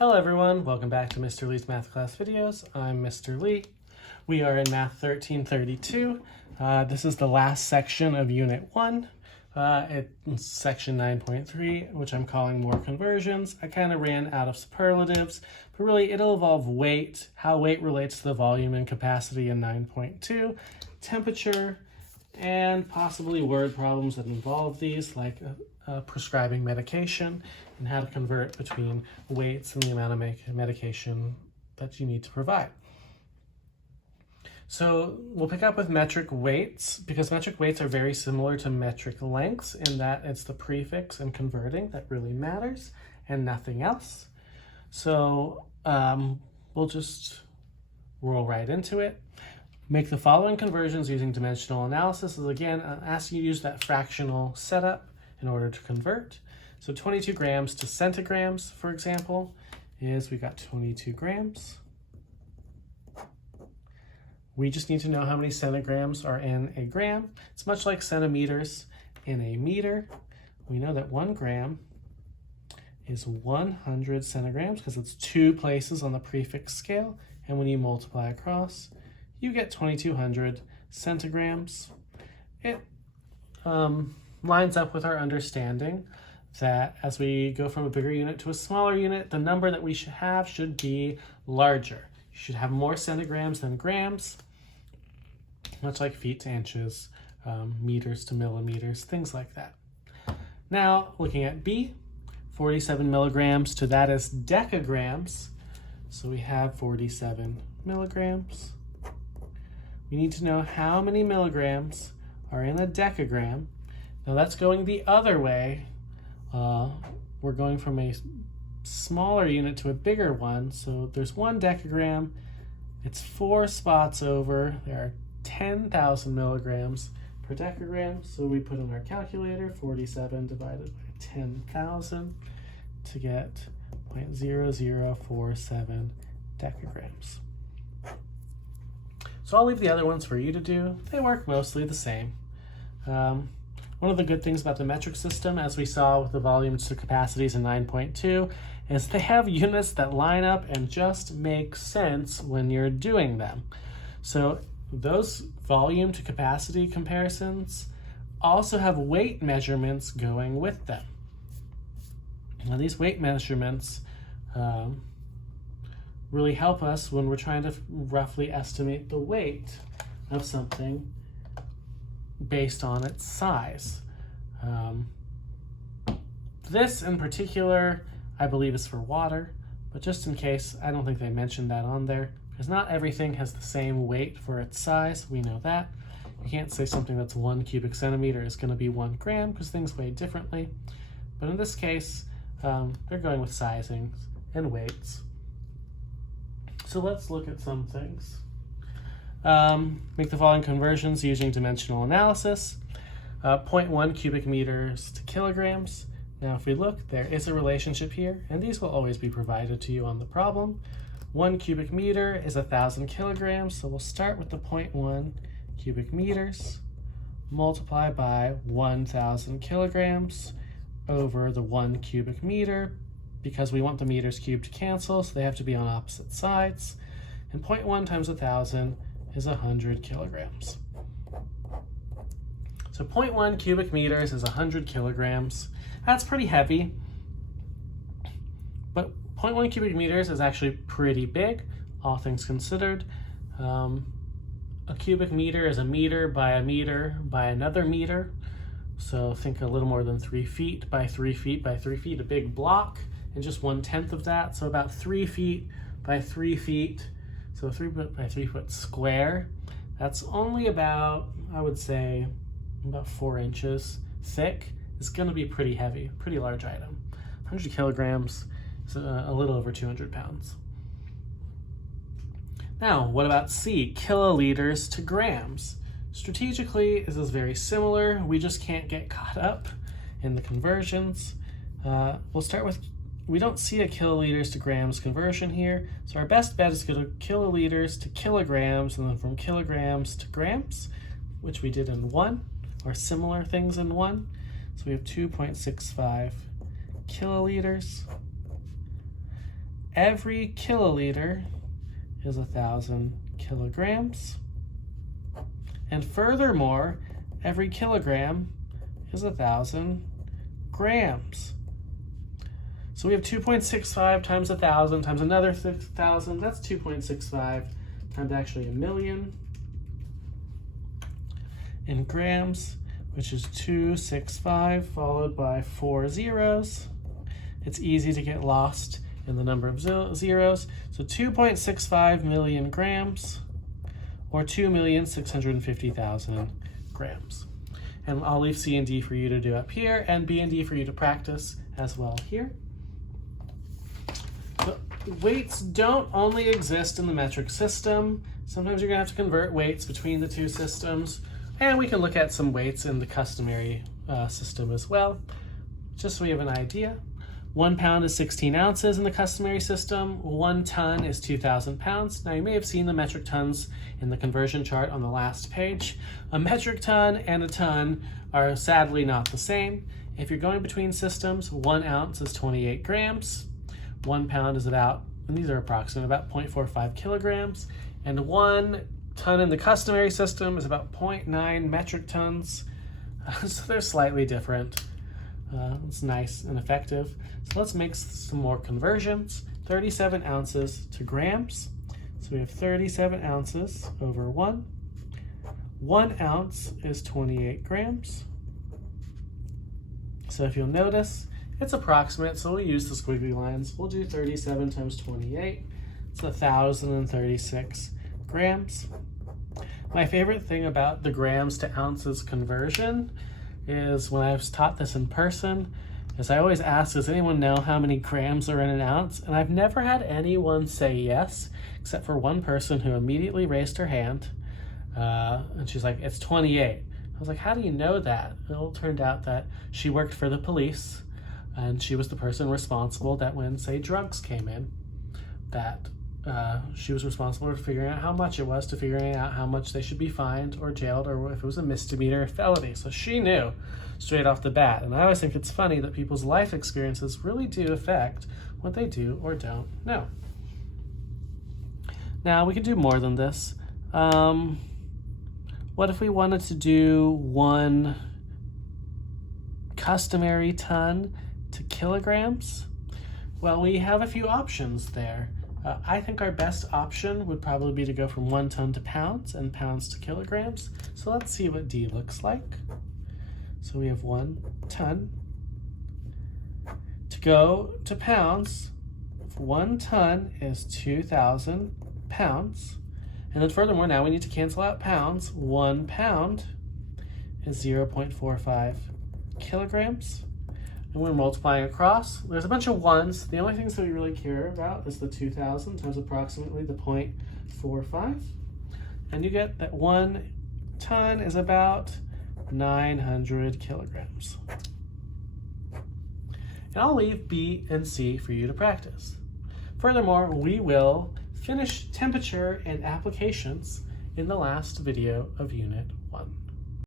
Hello everyone, welcome back to Mr. Lee's Math Class Videos. I'm Mr. Lee. We are in Math 1332. This is the last section of Unit 1. It's section 9.3, which I'm calling More Conversions. I kind of ran out of superlatives, but really it'll involve weight, how weight relates to the volume and capacity in 9.2, temperature, and possibly word problems that involve these, like prescribing medication and how to convert between weights and the amount of medication that you need to provide. So we'll pick up with metric weights because metric weights are very similar to metric lengths in that it's the prefix and converting that really matters and nothing else. So we'll just roll right into it. Make the following conversions using dimensional analysis. Is again asking you to use that fractional setup in order to convert. So 22 grams to centigrams, for example, is we got 22 grams. We just need to know how many centigrams are in a gram. It's much like centimeters in a meter. We know that 1 gram is 100 centigrams because it's 2 places on the prefix scale. And when you multiply across, you get 2200 centigrams. It lines up with our understanding that as we go from a bigger unit to a smaller unit, the number that we should have should be larger. You should have more centigrams than grams, much like feet to inches, meters to millimeters, things like that. Now, looking at B, 47 milligrams to that is decagrams. So we have 47 milligrams. We need to know how many milligrams are in a decagram. Now that's going the other way. We're going from a smaller unit to a bigger one. So there's 1 decagram. It's 4 spots over. There are 10,000 milligrams per decagram. So we put in our calculator 47 divided by 10,000 to get 0.0047 decagrams. So I'll leave the other ones for you to do. They work mostly the same. One of the good things about the metric system, as we saw with the volumes to capacities in 9.2, is they have units that line up and just make sense when you're doing them. So those volume to capacity comparisons also have weight measurements going with them. Now these weight measurements really help us when we're trying to roughly estimate the weight of something based on its size. This in particular, I believe, is for water, but just in case, I don't think they mentioned that on there, because not everything has the same weight for its size. We know that. You can't say something that's 1 cubic centimeter is going to be 1 gram, because things weigh differently. But in this case, they're going with sizings and weights. So let's look at some things. Make the following conversions using dimensional analysis. 0.1 cubic meters to kilograms. Now if we look, there is a relationship here, and these will always be provided to you on the problem. 1 cubic meter is 1,000 kilograms, so we'll start with the 0.1 cubic meters, multiply by 1,000 kilograms over the 1 cubic meter, because we want the meters cubed to cancel, so they have to be on opposite sides. And 0.1 times 1,000 is 100 kilograms. So 0.1 cubic meters is 100 kilograms. That's pretty heavy, but 0.1 cubic meters is actually pretty big, all things considered. A cubic meter is a meter by another meter. So think a little more than 3 feet by 3 feet by 3 feet, a big block, and just 1/10 of that. So about 3 feet by 3 feet. So a 3 foot by 3 foot square. That's only about, I would say, about 4 inches thick. It's going to be pretty heavy, pretty large item. 100 kilograms is a little over 200 pounds. Now, what about C? Kiloliters to grams. Strategically, this is very similar. We just can't get caught up in the conversions. We'll start with, we don't see a kiloliters to grams conversion here, so our best bet is to go to kiloliters to kilograms, and then from kilograms to grams, which we did in 1, or similar things in 1. So we have 2.65 kiloliters. every kiloliter is 1,000 kilograms. And furthermore, every kilogram is 1,000 grams. So we have 2.65 times 1,000 times another 1,000. That's 2.65 times actually a million in grams, which is 265 followed by 4 zeros. It's easy to get lost in the number of zeros. So 2.65 million grams, or 2,650,000 grams. And I'll leave C and D for you to do up here, and B and D for you to practice as well here. So weights don't only exist in the metric system. Sometimes you're gonna have to convert weights between the two systems, and we can look at some weights in the customary system as well, just so we have an idea. 1 pound is 16 ounces in the customary system. 1 ton is 2,000 pounds. Now you may have seen the metric tons in the conversion chart on the last page. A metric ton and a ton are sadly not the same. If you're going between systems, 1 ounce is 28 grams. 1 pound is about, and these are approximate, about 0.45 kilograms. And 1 ton in the customary system is about 0.9 metric tons. So they're slightly different. It's nice and effective. So let's make some more conversions. 37 ounces to grams. So we have 37 ounces over 1. 1 ounce is 28 grams. So if you'll notice, it's approximate, so we'll use the squiggly lines. We'll do 37 times 28. It's 1,036 grams. My favorite thing about the grams to ounces conversion is when I was taught this in person, is I always ask, does anyone know how many grams are in an ounce? And I've never had anyone say yes, except for one person who immediately raised her hand. And she's like, it's 28. I was like, how do you know that? It turned out that she worked for the police, and she was the person responsible that when, say, drugs came in, that she was responsible for figuring out how much it was, to figuring out how much they should be fined or jailed, or if it was a misdemeanor or felony. So she knew straight off the bat. And I always think it's funny that people's life experiences really do affect what they do or don't know. Now we can do more than this. What if we wanted to do 1 customary ton to kilograms? Well, we have a few options there. I think our best option would probably be to go from 1 ton to pounds and pounds to kilograms. So let's see what D looks like. So we have 1 ton. To go to pounds, 1 ton is 2,000 pounds. And then furthermore, now we need to cancel out pounds. 1 pound is 0.45 kilograms. And we're multiplying across. There's a bunch of ones. The only things that we really care about is the 2,000 times approximately the 0.45. And you get that 1 ton is about 900 kilograms. And I'll leave B and C for you to practice. Furthermore, we will finish temperature and applications in the last video of Unit